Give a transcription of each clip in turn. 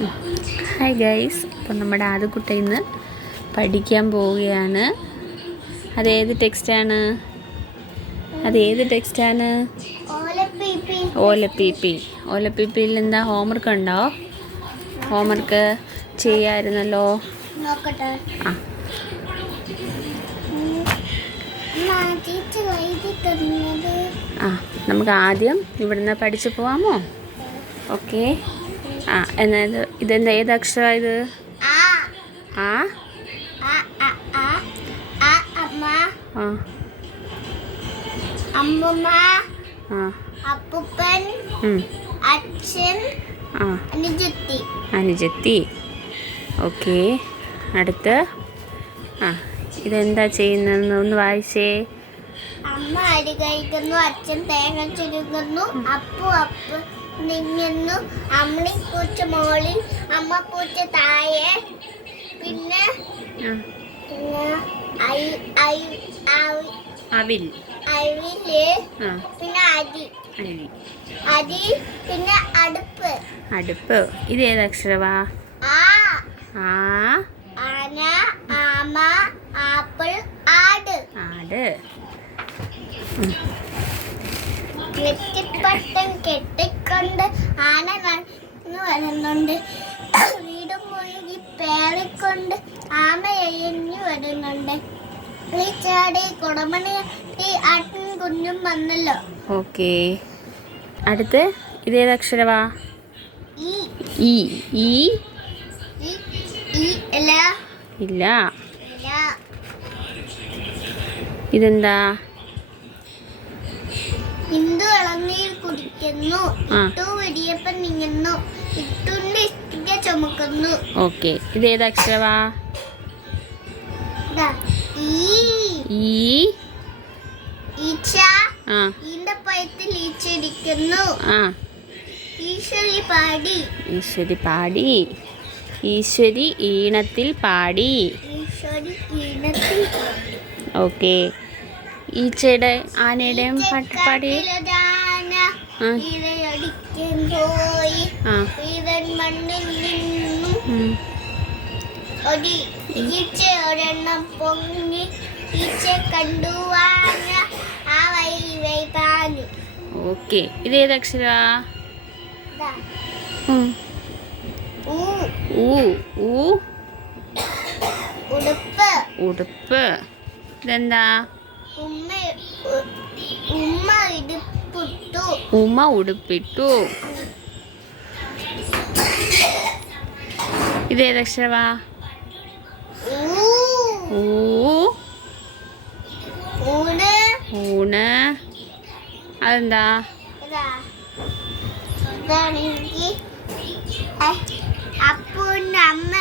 Hi guys, അപ്പം നമ്മുടെ ആദ്യക്കുട്ട ഇന്ന് പഠിക്കാൻ പോവുകയാണ്. അതേത് ടെക്സ്റ്റാണ്? ഓലപ്പിപ്പിയിൽ എന്താ ഹോംവർക്ക് ഉണ്ടോ? ഹോംവർക്ക് ചെയ്യാമായിരുന്നല്ലോ. നമുക്ക് ആദ്യം ഇവിടുന്ന് പഠിച്ചു പോവാമോ? ഓക്കെ. എന്നാൽ ഇതെന്താ, ഏത് അക്ഷരമാണ് ഇത്? അനുജത്തി. ഓക്കെ. അടുത്ത് ഇതെന്താ ചെയ്യുന്നതെന്ന് ഒന്ന് വായിച്ചേ. അമ്മ അരി കഴിക്കുന്നു, അച്ഛൻ തേങ്ങ ചുരുങ്ങുന്നു, അപ്പു നീങ്ങുന്നു, അമ്മണി പൂച്ച മോളിൽ, അമ്മ പൂച്ച താഴെ, പിന്നെ അവില്, പിന്നെ അരി, പിന്നെ അടുപ്പ്. ഇത് ഏത് അക്ഷരവാ? ആന, ആമ, ആപ്പിൾ, ആട്. നെറ്റിപ്പട്ടം കെട്ടിക്കൊണ്ട് ആന നടന്നു വരുന്നുണ്ട്. വീട് മുഴുകി പേറിക്കൊണ്ട് ആമ എഴിഞ്ഞു വരുന്നുണ്ട്. ഈ ചാടി കുടമണി ആട്ടിൻ കുഞ്ഞും വന്നല്ലോ. ഓക്കെ. അടുത്ത് ഇതേത് അക്ഷരവാ? ഇല്ല. ഇതെന്താ? ഇന്ദു ഇളനീർ കുടിക്കുന്നു, ഇട്ടു വെടിയപ്പം നീങ്ങുന്നു, ഇട്ടുന്റെ ഇഷ്ടിക ചുമക്കുന്നു. ഓക്കെ. ഇതേത് അക്ഷരവാ? ഈച്ച ഈന്തപ്പഴത്തിൽ ഈച്ചിരിക്കുന്നു. ഈശ്വരി പാടി. ഈശ്വരി ഈണത്തിൽ പാടി. ഓക്കെ. ഈച്ചയുടെ ആനയുടെയും പാട്ട് പാടി. ഒരെണ്ണം പൊങ്ങി ഈച്ച കണ്ടു ആ വഴി പാഞ്ഞു. ഓക്കെ. ഇതേത് അക്ഷരാ? ഉടുപ്പ്. ഇതെന്താ? ഉമ്മ ഉടുപ്പിട്ടു. ഇതേത് അക്ഷരവാ? ഊണ്. അതെന്താ? അപ്പൂന്റെ അമ്മ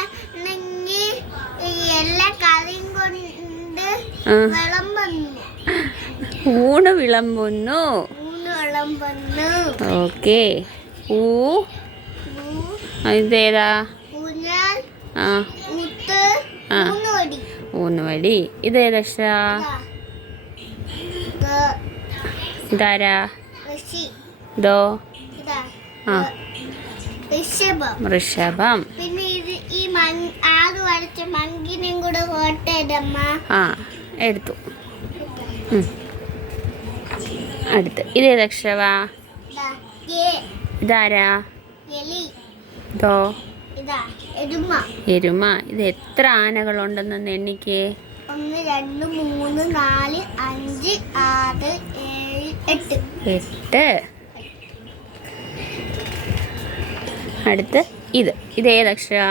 എല്ലാ കറിയും കൊണ്ട് ഊണ് വിളമ്പുന്നു. ഓക്കെ. ഇതേതാ? ഊന്നുവടി. ഇതേതക്ഷരാ? ഇതാരാ? ഇതോ? ഋഷഭം. പിന്നെ ഈ ആറ് വരച്ച മങ്കിനും കൂടെ ഫോട്ടോയമ്മ. എടുത്തു. അടുത്ത് ഇതേതക്ഷരവാ? ഇതാരാ? ഇതോ? എരുമ. ഇത് എത്ര ആനകളുണ്ടെന്ന് എണ്ണിക്കേ. 1 2 3 4 5 6 7 8. അടുത്ത് ഇതേതക്ഷരാ?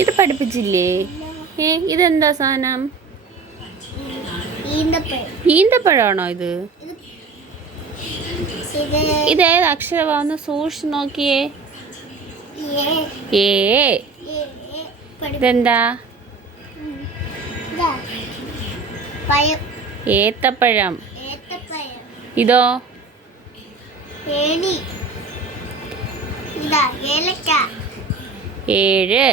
ഇത് പഠിപ്പിച്ചില്ലേ? ഇതെന്താ സാധനം? ഈന്തപ്പഴമാണോ ഇത്? ഇതേത് അക്ഷരവാ? ഒന്ന് സൂക്ഷിച്ച് നോക്കിയേ. ഇതെന്താ? ഏത്തപ്പഴം. ഇതോ? ഏഴ്. 7.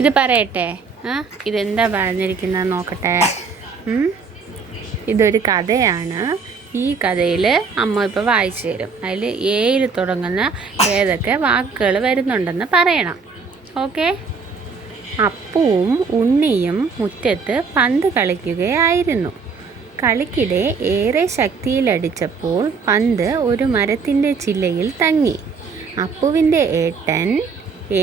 ഇത് പറയട്ടെ. ഇതെന്താ പറഞ്ഞിരിക്കുന്നത് നോക്കട്ടെ. ഇതൊരു കഥയാണ്. ഈ കഥയിൽ അമ്മ ഇപ്പോൾ വായിച്ചു തരും. അതിൽ ഏയിൽ തുടങ്ങുന്ന ഏതൊക്കെ വാക്കുകൾ വരുന്നുണ്ടെന്ന് പറയണം. ഓക്കെ. അപ്പുവും ഉണ്ണിയും മുറ്റത്ത് പന്ത് കളിക്കുകയായിരുന്നു. കളിക്കിടെ ഏറെ ശക്തിയിലടിച്ചപ്പോൾ പന്ത് ഒരു മരത്തിൻ്റെ ചില്ലയിൽ തങ്ങി. അപ്പുവിൻ്റെ ഏട്ടൻ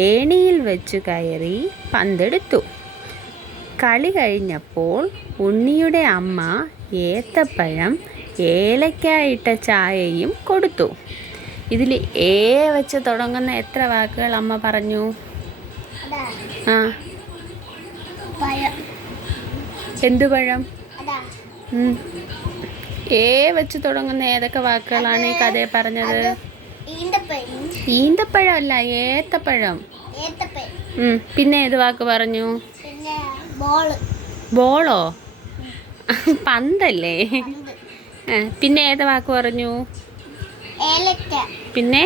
ഏണിയിൽ വെച്ച് കയറി പന്തെടുത്തു. കളി കഴിഞ്ഞപ്പോൾ ഉണ്ണിയുടെ അമ്മ ഏത്തപ്പഴം ഏലക്കായിട്ട ചായയും കൊടുത്തു. ഇതിൽ ഏ വെച്ച് തുടങ്ങുന്ന എത്ര വാക്കുകൾ അമ്മ പറഞ്ഞു? അതാ ആ, പഴം. എന്തു പഴം? അതാ ഏ വെച്ച് തുടങ്ങുന്ന ഏതൊക്കെ വാക്കുകളാണ് ഈ കഥയെ പറഞ്ഞത്? ഈന്തപ്പഴം. ഈന്തപ്പഴം അല്ല, ഏത്തപ്പഴം. ഏത്തപ്പഴം. പിന്നെ ഏത് വാക്ക് പറഞ്ഞു? പിന്നെ ബോള്. ബോളോ? പന്തല്ലേ? പന്ത്. പിന്നെ ഏത് വാക്ക് പറഞ്ഞു? ഏലക്ക. പിന്നെ